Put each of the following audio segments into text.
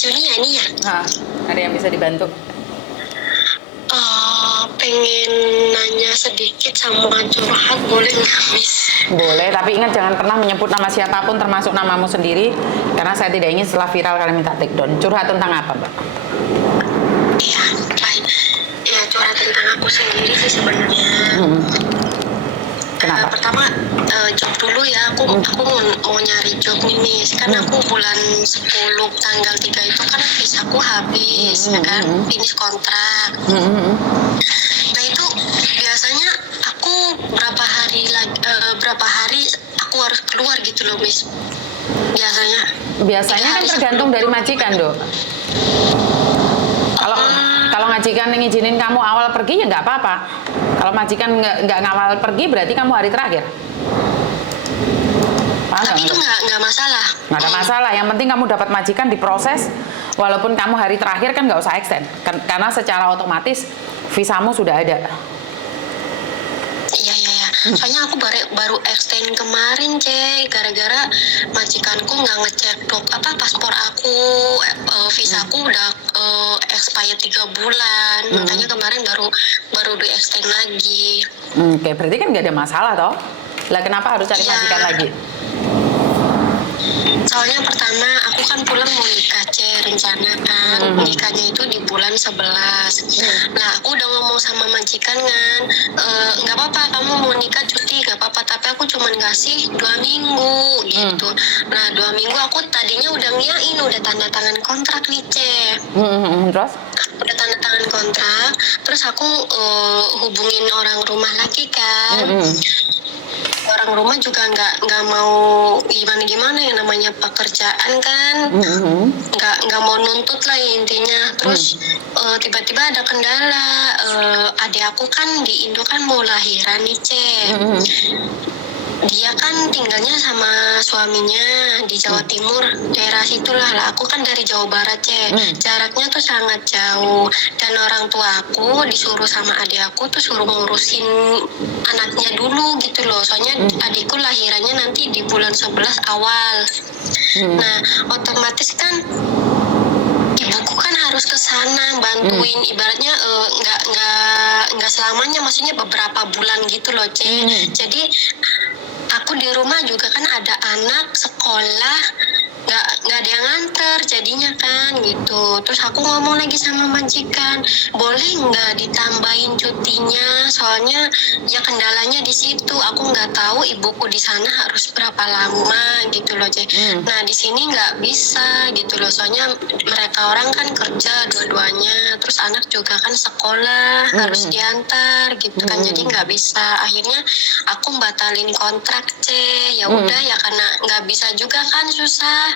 Juni ya ini ya. Ada yang bisa dibantu? Pengen nanya sedikit sama curhat, boleh nggak, Miss? Boleh, tapi ingat jangan pernah menyebut nama siapapun termasuk namamu sendiri, karena saya tidak ingin setelah viral kalian minta take down. Curhat tentang apa, Mbak? Iya, baik. Ya, curhat tentang aku sendiri sih sebenarnya. Kenapa? Pertama, job dulu ya. Aku mau nyari job nih, Miss. Kan aku bulan 10 tanggal 3 itu kan visaku habis, ya kan? Finish kontrak. Nah itu biasanya aku berapa hari aku harus keluar gitu loh, Miss. Biasanya kan tergantung dari majikan, Dok. Kalau majikan ngizinin kamu awal pergi ya nggak apa-apa. Kalau majikan nggak ngawal pergi berarti kamu hari terakhir. Tapi itu nggak masalah. Nggak ada masalah. Yang penting kamu dapat majikan diproses. Walaupun kamu hari terakhir kan nggak usah extend. Karena secara otomatis visamu sudah ada. Iya. Soalnya aku baru extend kemarin, Cek. Gara-gara majikanku nggak ngecek paspor aku, visaku udah expired 3 bulan. Makanya kemarin baru di extend lagi. Oke, berarti kan nggak ada masalah toh? Lah kenapa harus cari majikan lagi? Soalnya pertama aku kan pulang mau nikah, Cek, rencana kan nikahnya itu di bulan 11. Nah aku udah ngomong sama majikan kan, nggak apa-apa kamu mau nikah cuti nggak apa-apa, tapi aku cuma ngasih 2 minggu gitu. Nah 2 minggu aku tadinya udah ngiyain, udah tanda tangan kontrak nih, Cek. Terus? Udah tanda tangan kontrak, terus aku hubungin orang rumah lagi kan. Orang rumah juga nggak mau gimana yang namanya pekerjaan kan, nggak mau nuntut lah intinya. Terus tiba-tiba ada kendala, adik aku kan di Indo kan mau lahiran nih, Cek. Dia kan tinggalnya sama suaminya di Jawa Timur, daerah situlah. Lah aku kan dari Jawa Barat, Cek. Jaraknya tuh sangat jauh, dan orang tua aku disuruh sama adik aku tuh suruh ngurusin anaknya dulu gitu loh. Soalnya adikku lahirannya nanti di bulan 11 awal. Nah otomatis kan ibuku kan harus ke sana bantuin, ibaratnya nggak selamanya, maksudnya beberapa bulan gitu loh, Cek. Jadi aku di rumah juga kan ada anak sekolah, nggak ada yang nganter jadinya kan gitu. Terus aku ngomong lagi sama majikan, boleh nggak ditambahin cutinya, soalnya ya kendalanya di situ, aku nggak tahu ibuku di sana harus berapa lama gitu loh, Cek. Nah di sini nggak bisa gitu loh, soalnya mereka orang kan kerja dua-duanya, terus anak juga kan sekolah harus diantar gitu kan, jadi nggak bisa. Akhirnya aku batalin kontrak, Cek. Ya udah ya, karena nggak bisa juga kan, susah.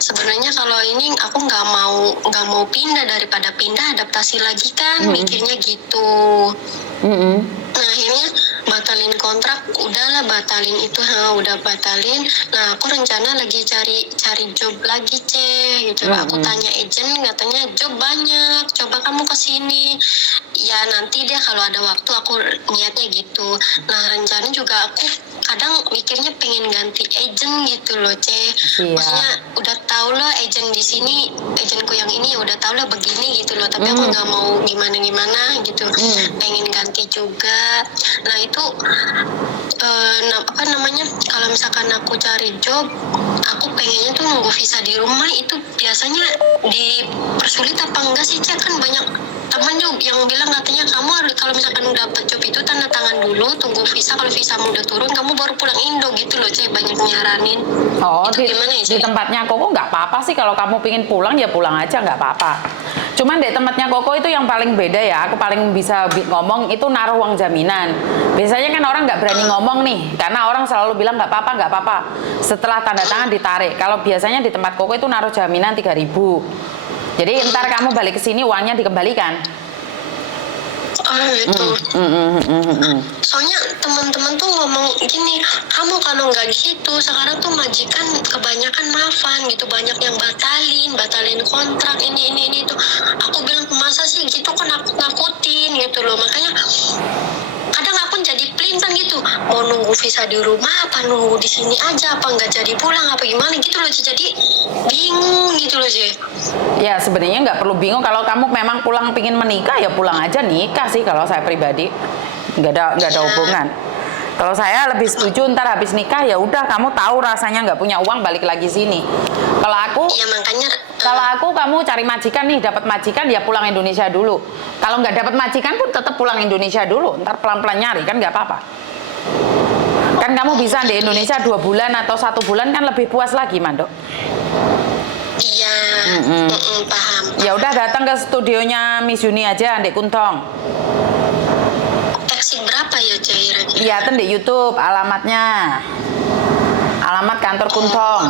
Sebenarnya kalau ini aku nggak mau pindah, daripada pindah adaptasi lagi kan, mikirnya gitu. Nah akhirnya batalin kontrak, udahlah batalin itu, udah batalin. Nah aku rencana lagi cari job lagi, Cek gitu. Aku tanya agent, katanya job banyak, coba kamu kesini. Ya nanti deh kalau ada waktu, aku niatnya gitu. Nah rencana juga aku kadang mikirnya pengen ganti agent gitu loh, Cek. Maksudnya udah tau lah agent di sini, agentku yang ini udah tau lah begini gitu loh, tapi aku nggak mau gimana gitu. Pengen ganti juga. Nah itu kalau misalkan aku cari job, aku pengennya tuh nunggu visa di rumah. Itu biasanya dipersulit apa enggak sih, Cek? Kan banyak teman juga yang bilang katanya kamu harus, kalau misalkan dapat job itu tanda tangan dulu, tunggu visa, kalau visa udah turun kamu baru pulang Indo gitu loh, Cek. Banyak nyaranin. Itu gimana ya, Cek? Di tempatnya Koko nggak apa-apa sih, kalau kamu pingin pulang ya pulang aja, nggak apa-apa. Cuman di tempatnya Koko itu yang paling beda ya, aku paling bisa ngomong itu naruh uang jaminan. Biasanya kan orang nggak berani ngomong nih, karena orang selalu bilang nggak apa-apa. Setelah tanda tangan ditarik. Kalau biasanya di tempat Koko itu naruh jaminan 3.000. Jadi ntar kamu balik ke sini uangnya dikembalikan. Gitu. Soalnya teman-teman tuh ngomong gini, kamu kalau nggak gitu sekarang tuh majikan kebanyakan maafan gitu, banyak yang batalin kontrak ini itu. Aku bilang masa sih gitu, kan aku nakutin gitu loh. Makanya kadang aku jadi pelintan gitu, mau nunggu visa di rumah apa nunggu di sini aja, apa nggak jadi pulang apa gimana gitu loh. Jadi bingung gitu gitu loh, Je. Ya sebenarnya nggak perlu bingung, kalau kamu memang pulang pingin menikah ya pulang aja nikah sih kalau saya pribadi. Nggak ada hubungan. Kalau saya lebih setuju ntar habis nikah ya udah kamu tahu rasanya nggak punya uang balik lagi sini. Kalau aku Iya makanya kamu cari majikan nih, dapat majikan ya pulang Indonesia dulu. Kalau nggak dapat majikan pun tetap pulang Indonesia dulu. Ntar pelan-pelan nyari kan nggak apa-apa. Kan kamu bisa di Indonesia 2 bulan atau 1 bulan kan lebih puas lagi, Mando. iya, paham. Ya udah datang ke studionya Miss Yuni aja di Kuntong. Exit berapa ya, Je? Kira-kira? Iya, di YouTube alamatnya. Alamat kantor Kuntong.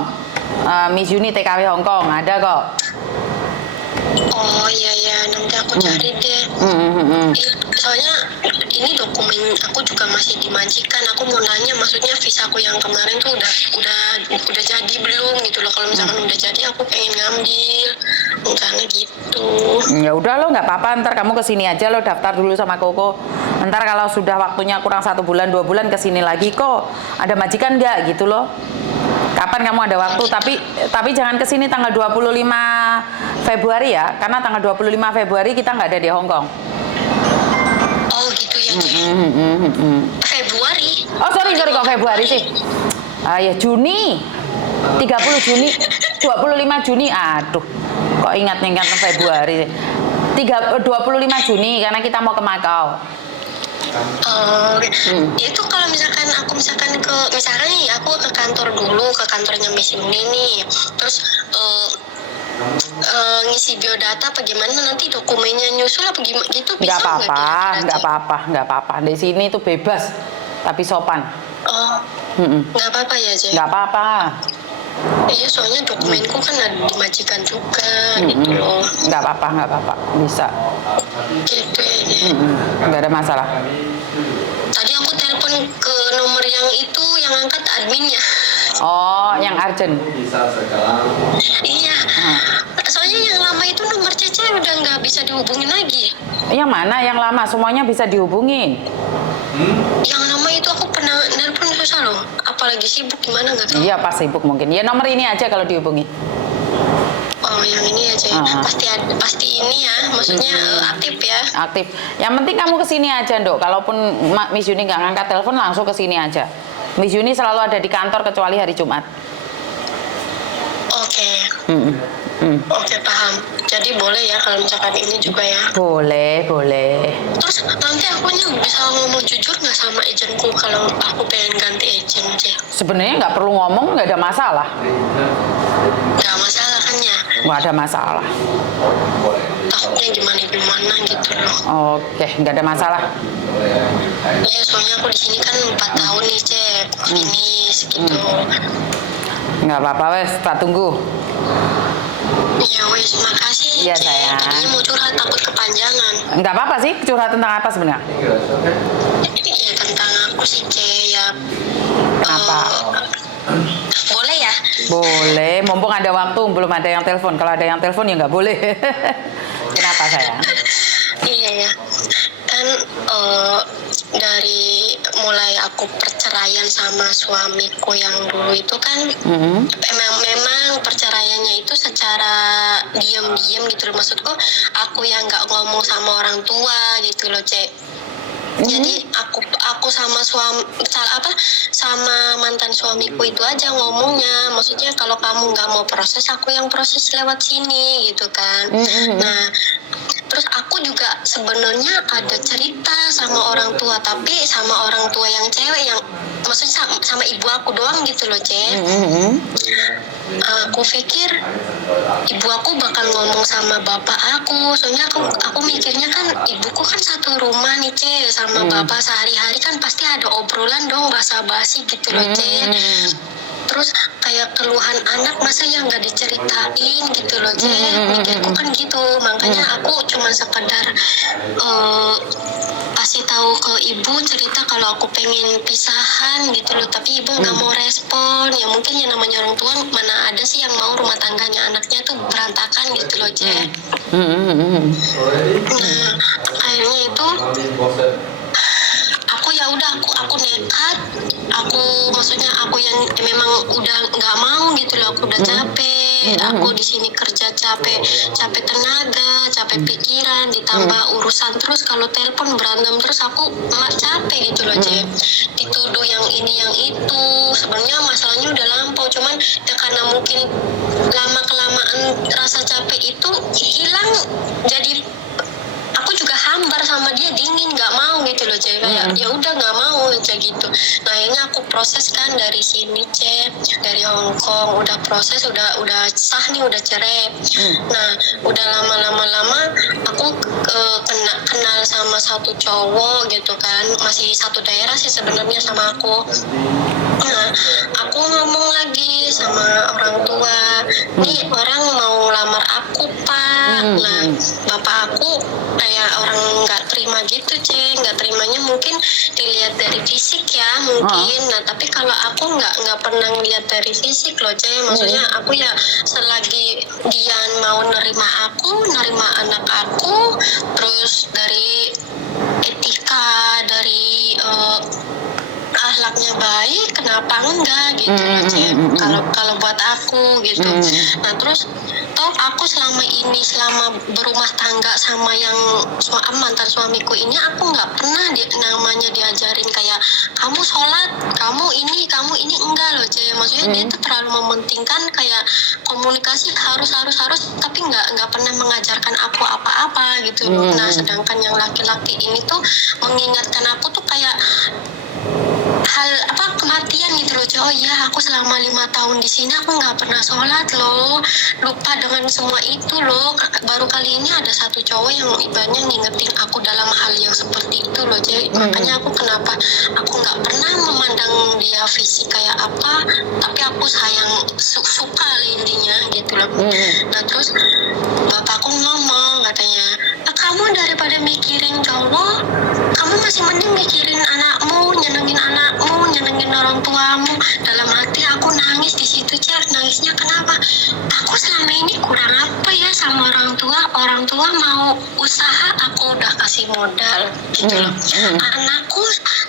Miss Yuni TKW Hongkong ada kok. Oh iya, nanti aku cari deh. Soalnya ini dokumen aku juga masih dimajikan. Aku mau nanya, maksudnya visa aku yang kemarin tuh udah jadi belum gitu loh. Kalau misalkan udah jadi, aku pengen ngambil. Karena gitu. Ya udah lo nggak apa-apa, ntar kamu kesini aja lo daftar dulu sama Koko. Ntar kalau sudah waktunya kurang 1 bulan 2 bulan kesini lagi kok. Ada majikan nggak gitu loh. Kapan kamu ada waktu, tapi jangan kesini tanggal 25 Februari ya, karena tanggal 25 Februari kita nggak ada di Hong Kong. Oh gitu ya, Je. Februari. Oh sorry kok Februari sih. Ya Juni. 30 Juni, 25 Juni. Aduh, kok ingat Februari. 25 Juni karena kita mau ke Makau. Itu kalau misalkan aku misalkan nih aku ke kantor dulu, ke kantornya Miss Yuni nih, terus ngisi biodata apa gimana, nanti dokumennya nyusul apa gimana gitu, bisa nggak apa-apa. Di sini tuh bebas tapi sopan. Nggak apa-apa ya, Je? Nggak apa-apa. Iya, soalnya dokumenku kan ada di majikan juga gitu loh. Nggak apa-apa, bisa. Gitu ya, Je. Nggak ada masalah. Tadi aku telepon ke nomor yang itu, yang angkat adminnya. Oh, yang urgent. Iya. Soalnya yang lama itu nomor Cece udah nggak bisa dihubungin lagi. Yang mana yang lama? Semuanya bisa dihubungin. Yang lama itu aku pernah nelpon susah loh. Apalagi sibuk gimana nggak tahu. Iya pas sibuk mungkin. Ya nomor ini aja kalau dihubungi. Oh yang ini aja. Pasti ini ya. Maksudnya aktif ya. Aktif. Yang penting kamu kesini aja, Dok. Kalaupun Miss Yuni nggak ngangkat telepon, langsung kesini aja. Miss Yuni selalu ada di kantor kecuali hari Jumat. Oke. Oke, paham. Jadi boleh ya kalau misalkan ini juga ya. Boleh. Terus nanti akunya bisa ngomong jujur nggak sama agenku kalau aku pengen ganti agen, Ce? Sebenarnya nggak perlu ngomong, nggak ada masalah. Nggak masalah kan ya? Nggak ada masalah. Takutnya gimana gitu loh. Oke, nggak ada masalah. Iya, soalnya aku di sini kan 4 tahun nih, Ce. Ini segitu. Nggak apa-apa, wes. Tak tunggu. Iya, wes. Makasih, Iya, Ce. sayang. Tadinya mau curhat takut kepanjangan. Nggak apa-apa sih, curhat tentang apa sebenarnya? Iya, tentang aku sih, Ce. Ya. Kenapa? Boleh ya? Boleh, mumpung ada waktu, belum ada yang telepon. Kalau ada yang telepon ya nggak boleh. Kenapa sayang? Iya ya. Kan dari mulai aku perceraian sama suamiku yang dulu itu kan memang perceraiannya itu secara diam-diam gitu loh. Maksudku aku yang nggak ngomong sama orang tua gitu loh, Cek. Jadi aku sama sama mantan suamiku itu aja ngomongnya, maksudnya kalau kamu nggak mau proses, aku yang proses lewat sini gitu kan. Nah terus aku juga sebenarnya ada cerita sama orang tua, tapi sama orang tua yang cewek, yang maksudnya sama ibu aku doang gitu loh, Ce. Aku pikir ibu aku bakal ngomong sama bapak aku, soalnya aku mikirnya kan ibuku kan satu rumah nih, Ce, sama bapak, sehari-hari kan pasti ada obrolan dong, basa-basi gitu loh, Ce. Terus kayak keluhan anak masa yang nggak diceritain gitu loh, Ce. Mikirku kan gitu, makanya aku cuma sekedar kasih tahu ke ibu, cerita kalau aku pengen pisahan gitu loh, tapi ibu nggak mau respon. Ya mungkin yang namanya orang tua mana ada sih yang mau rumah tangganya anaknya tuh berantakan gitu loh, Ce. Nah akhirnya itu aku ya udah aku nekat, maksudnya aku yang memang udah nggak mau gitu loh, aku udah capek Aku di sini kerja capek tenaga, capek pikiran, ditambah urusan terus, kalau telepon berantem terus, aku capek gitu loh, Ce. Dituduh yang ini yang itu. Sebenarnya masalahnya udah lampau, cuman ya karena mungkin lama kelamaan rasa capek itu hilang, jadi aku juga hambar sama dia, dingin, nggak mau gitu loh, Ce. Kayak ya udah nggak mau aja gitu. Nah, akhirnya aku proses kan dari sini, Ce, dari Hong Kong, udah proses, udah sah nih, udah cerai. Nah, udah lama aku kenal sama satu cowok gitu kan, masih satu daerah sih sebenarnya sama aku. Nah, aku ngomong lagi sama orang tua, nih orang mau lamar aku, Pak. Nah, bapak aku kayak orang nggak terima gitu, Ce. Nggak terimanya mungkin dilihat dari fisik ya, mungkin. Nah, tapi kalau aku nggak pernah lihat dari fisik loh, Ce. Maksudnya aku ya selagi dia mau nerima anak aku, terus dari etika, dari akhlaknya baik, kenapa enggak gitu loh, Ce. Kalau buat aku gitu. Nah, terus toh aku selama berumah tangga sama yang mantan suamiku ini, aku nggak pernah namanya diajarin kayak kamu sholat, kamu ini enggak loh, Ce. Maksudnya dia tuh terlalu mementingkan kayak komunikasi harus, tapi nggak pernah mengajarkan aku apa-apa gitu loh. Nah, sedangkan yang laki-laki ini tuh mengingatkan aku tuh kayak hal kematian gitu loh, Ce. Oh iya, aku selama 5 tahun di sini aku nggak pernah sholat loh, lupa dengan semua itu loh. Baru kali ini ada satu cowok yang ibaratnya ngingetin aku dalam hal yang seperti itu loh, Ce. Makanya aku nggak pernah memandang dia fisik kayak apa, tapi aku sayang, suka intinya gitu loh. Nah, terus bapakku ngomong katanya, kamu daripada mikirin cowok, kamu masih mending mikirin anakmu, nyenengin orang tuamu. Dalam hati aku nangis di situ, Ce. Nangisnya kenapa? Aku selama ini kurang apa ya sama orang tua? Orang tua mau usaha, aku udah kasih modal gitu loh. Anakku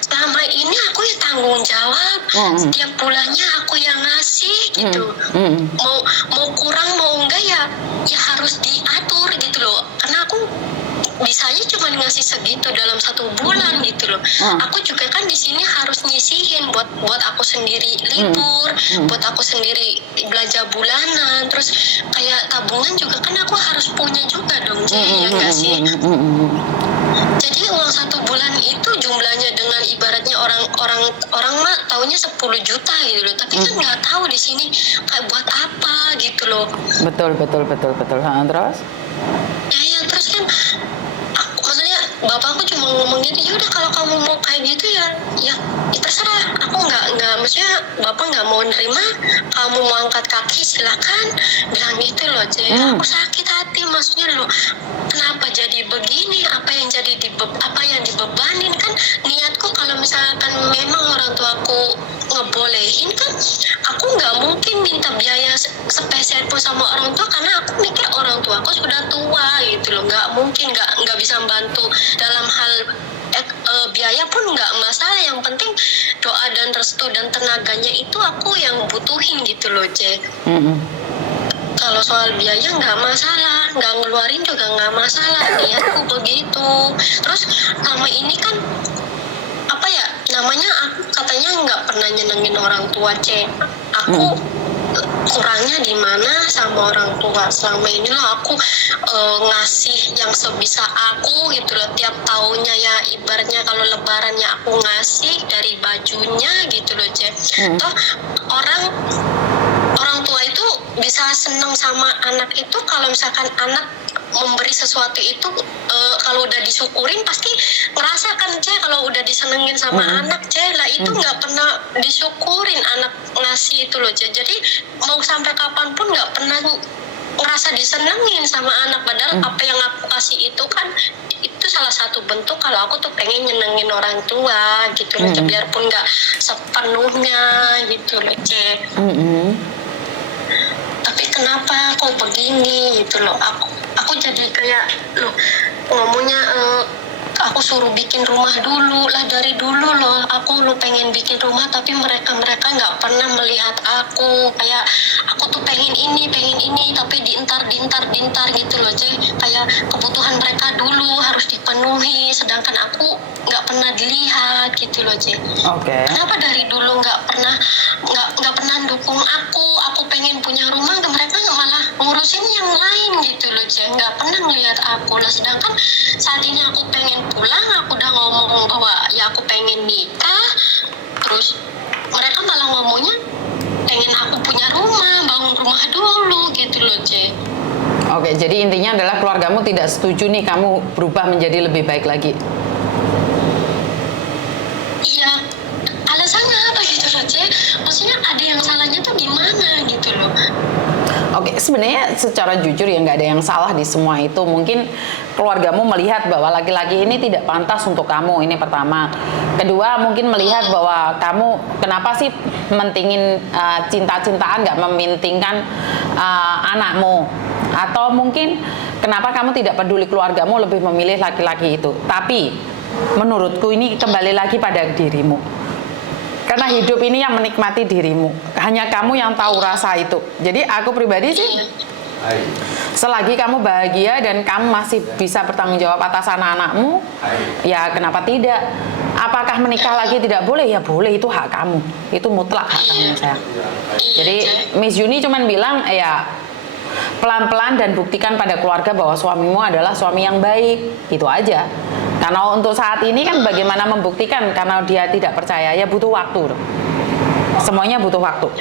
selama ini aku ya tanggung jawab, setiap bulannya aku yang ngasih gitu. Mau kurang mau enggak ya harus diatur gitu loh. Karena aku bisanya cuma ngasih segitu dalam 1 bulan gitu loh. Aku juga kan di sini harus nyisihin buat aku sendiri libur, buat aku sendiri belanja bulanan, terus kayak tabungan juga kan aku harus punya juga dong, Ce, ya nggak sih? Jadi uang 1 bulan itu jumlahnya dengan ibaratnya orang mah taunya 10 juta gitu loh, tapi kan nggak tahu di sini kayak buat apa gitu loh. Betul. Terus? Ya terus kan maksudnya bapakku cuma ngomong gitu, ya udah kalau kamu mau kayak gitu ya terserah. Aku nggak maksudnya bapak nggak mau nerima, kamu mau angkat kaki silakan, bilang gitu loh, Ce. Aku sakit hati, maksudnya loh, kenapa jadi begini, apa yang dibebanin. Kan niatku kalau misalkan memang orang tuaku ngebolehin kan, aku nggak mungkin minta biaya spesial pun sama orang tua, karena aku mikir orang tuaku sudah tua gitu loh, nggak mungkin nggak bisa bantu dalam hal biaya pun nggak masalah, yang penting doa dan restu dan tenaganya itu aku yang butuhin gitu loh, Ce. Kalau soal biaya nggak masalah, nggak ngeluarin juga nggak masalah, niatku begitu. Terus selama ini kan namanya aku katanya nggak pernah nyenengin orang tua, Ce. Aku kurangnya di mana sama orang tua? Selama ini loh aku ngasih yang sebisa aku gitu loh, tiap tahunnya ya ibaratnya kalau lebarannya aku ngasih dari bajunya gitu loh, Ce. Toh orang tua itu bisa seneng sama anak itu kalau misalkan anak memberi sesuatu itu, kalau udah disyukurin pasti ngerasakan, Ce. Kalau udah disenengin sama anak, Ce, lah itu nggak pernah disyukurin anak ngasih itu loh, Ce. Jadi mau sampai kapanpun nggak pernah ngerasa disenengin sama anak, padahal apa yang aku kasih itu kan itu salah satu bentuk kalau aku tuh pengen nyenengin orang tua gitu loh, Ce. Biarpun nggak sepenuhnya gitu loh, Ce. Tapi kenapa kok begini gitu loh, aku jadi kayak loh ngomongnya aku suruh bikin rumah dulu lah, dari dulu loh aku lu pengen bikin rumah, tapi mereka nggak pernah melihat aku kayak aku tuh pengen ini tapi diintar gitu loh C, kayak kebutuhan mereka dulu harus dipenuhi, sedangkan aku nggak pernah dilihat gitu loh C. Oke. Kenapa dari dulu nggak pernah dukung aku pengen punya rumah, mereka malah ngurusin yang lain gitu loh C, nggak pernah ngelihat aku lah. Sedangkan saat ini aku pengen pulang, aku udah ngomong bahwa ya aku pengen nikah, terus mereka malah ngomongnya pengen aku punya rumah, bangun rumah dulu gitu loh C. Oke, jadi intinya adalah keluargamu tidak setuju nih kamu berubah menjadi lebih baik lagi. Iya, alasannya apa gitu loh C, maksudnya ada yang salahnya tuh gimana gitu loh. Oke, sebenarnya secara jujur ya nggak ada yang salah di semua itu. Mungkin keluargamu melihat bahwa laki-laki ini tidak pantas untuk kamu, ini pertama. Kedua, mungkin melihat bahwa kamu kenapa sih mentingin cinta-cintaan, nggak mementingkan anakmu. Atau mungkin kenapa kamu tidak peduli keluargamu, lebih memilih laki-laki itu. Tapi menurutku ini kembali lagi pada dirimu. Karena hidup ini yang menikmati dirimu. Hanya kamu yang tahu rasa itu. Jadi aku pribadi sih, selagi kamu bahagia dan kamu masih bisa bertanggung jawab atas anak-anakmu, ya kenapa tidak? Apakah menikah lagi tidak boleh? Ya boleh, itu hak kamu. Itu mutlak hak kamu, sayang. Jadi Miss Yuni cuman bilang, ya pelan-pelan dan buktikan pada keluarga bahwa suamimu adalah suami yang baik. Itu aja. Karena untuk saat ini kan bagaimana membuktikan, karena dia tidak percaya, ya butuh waktu. Semuanya butuh waktu.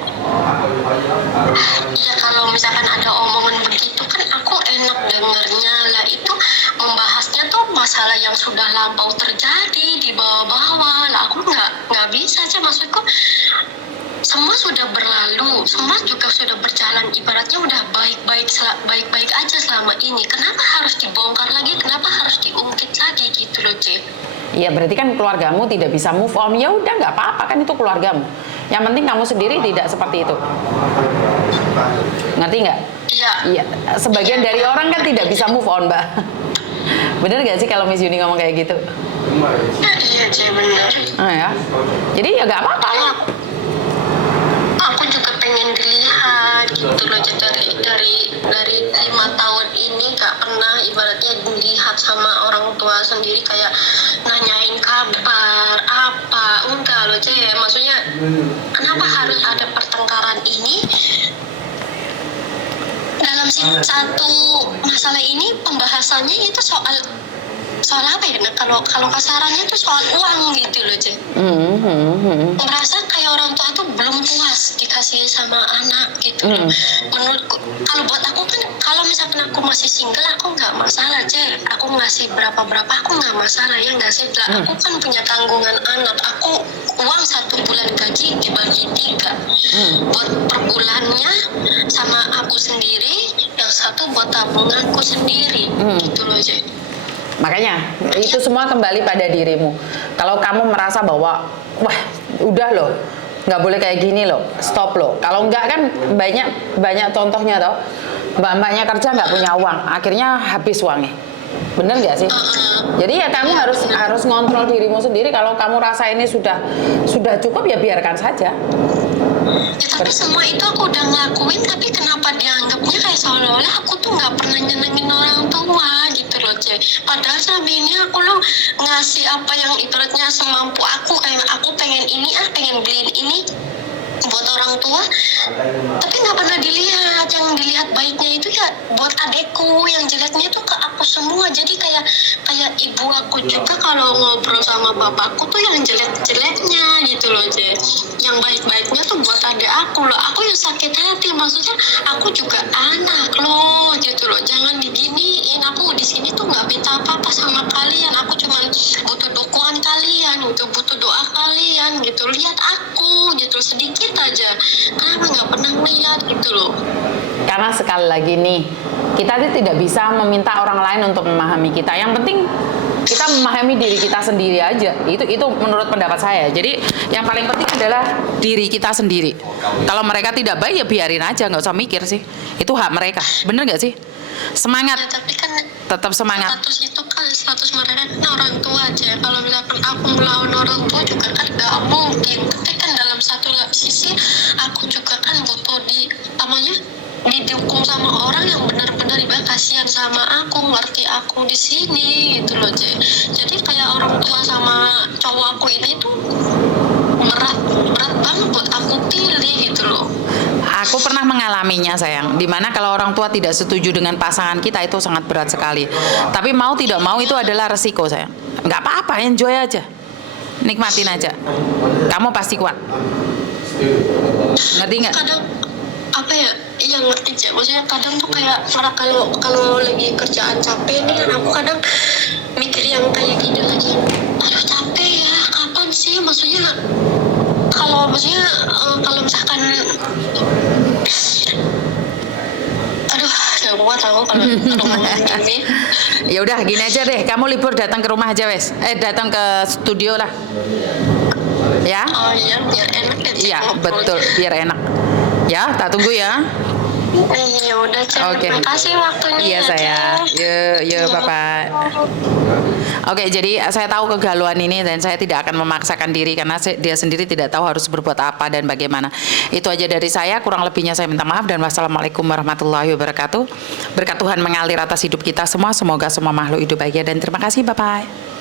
Ya kalau misalkan ada omongan begitu kan aku enak dengernya lah, itu membahasnya tuh masalah yang sudah lampau terjadi di bawah-bawah lah, aku nggak bisa aja, maksudku semua sudah berlalu, semua juga sudah berjalan, ibaratnya udah baik-baik aja selama ini, kenapa harus dibongkar lagi, kenapa harus diungkit lagi gitu loh C. Iya, berarti kan keluargamu tidak bisa move on. Ya udah, nggak apa-apa, kan itu keluargamu. Yang penting kamu sendiri tidak seperti itu. Ngerti nggak? Iya. Iya. Sebagian dari orang kan tidak bisa move on, Mbak. Bener nggak sih kalau Miss Yuni ngomong kayak gitu? Iya C, benar. Ya. Jadi ya nggak apa-apa. Aku juga pengen dilihat gitu loh, dari 5 tahun ini gak pernah ibaratnya dilihat sama orang tua sendiri, kayak nanyain kabar apa, enggak loh C, maksudnya kenapa harus ada pertengkaran ini dalam satu masalah ini, pembahasannya itu soal apa ya, nah, kalau kasarannya itu soal uang gitu loh C. Merasa kayak orang tua tuh belum puas dikasih sama anak gitu. Menurutku, kalau buat aku kan, kalau misalkan aku masih single aku nggak masalah C, aku ngasih berapa aku nggak masalah, ya nggak sih lah. Aku kan punya tanggungan anak, aku uang 1 bulan gaji dibagi 3 buat per bulannya sama aku sendiri, yang satu buat tabunganku sendiri gitu loh C. Makanya itu semua kembali pada dirimu. Kalau kamu merasa bahwa wah udah loh, nggak boleh kayak gini loh, stop loh. Kalau enggak kan banyak contohnya toh, mbak-mbaknya kerja nggak punya uang, akhirnya habis uangnya. Bener nggak sih? Jadi ya kamu harus ngontrol dirimu sendiri. Kalau kamu rasa ini sudah cukup, ya biarkan saja. Ya, tapi semua itu aku udah ngelakuin, tapi kenapa dianggapnya kayak seolah-olah aku tuh nggak pernah nyenengin orang tua gitu loh C. Padahal selama ini aku lo ngasih apa yang ibaratnya semampu aku, kayak aku pengen ini, pengen beliin ini buat orang tua, tapi nggak pernah dilihat. Yang dilihat baiknya itu ya buat adekku, yang jeleknya itu ke aku semua. Jadi kayak ibu aku juga kalau ngobrol sama bapakku tuh yang jelek-jeleknya gitu loh C. Yang baik-baiknya tuh buat adek aku loh. Aku yang sakit hati, maksudnya aku juga anak loh gitu loh. Jangan diginiin. Aku di sini tuh nggak minta apa-apa sama kalian. Aku cuma butuh dukungan kalian, butuh doa kalian gitu. Lihat aku gitu sedikit aja. Kenapa nggak pernah lihat gitu loh? Karena sekali lagi nih, kita tidak bisa meminta orang lain untuk memahami kita. Yang penting kita memahami diri kita sendiri aja. Itu menurut pendapat saya. Jadi yang paling penting adalah diri kita sendiri. Kalau mereka tidak baik ya biarin aja, nggak usah mikir sih. Itu hak mereka. Bener nggak sih? Semangat, Ya, tapi kan tetap semangat. status itu kan status mereka kan orang tua aja. Kalau misalkan aku melawan orang tua juga kan nggak mungkin. Tapi kan dalam satu sisi aku juga kan butuh didukung sama orang yang benar-benar kasihan sama aku, ngerti aku di sini gitu loh, Je. Jadi kayak orang tua sama cowok aku ini tuh berat banget buat aku pilih gitu loh. Aku pernah mengalaminya sayang, dimana kalau orang tua tidak setuju dengan pasangan kita itu sangat berat sekali. Tapi mau tidak mau itu adalah resiko sayang. Nggak apa-apa, enjoy aja, nikmatin aja. Kamu pasti kuat. Ngerti nggak? Kadang apa ya, yang ngerti aja, maksudnya kadang tuh kayak kalau lagi kerjaan capek nih, aku kadang mikir yang kayak gini lagi, aduh capek ya, kapan sih, maksudnya kalau misalkan aduh gak kuat tahu kalau ngomong gini. Ya udah gini aja deh, kamu libur datang ke rumah aja wes. Datang ke studio lah. Ya? Oh iya, biar enak ya, Ce, Iya, ngobrolnya. betul, biar enak. Ya, tak tunggu ya. Ya udah, Ce. Oke. Terima kasih waktunya Iya ya, Ce. sayang. Yuk, Bapak. Oke, jadi saya tahu kegalauan ini dan saya tidak akan memaksakan diri karena dia sendiri tidak tahu harus berbuat apa dan bagaimana. Itu aja dari saya, kurang lebihnya saya minta maaf dan wassalamualaikum warahmatullahi wabarakatuh. Berkat Tuhan mengalir atas hidup kita semua, semoga semua makhluk hidup bahagia dan terima kasih, bye-bye.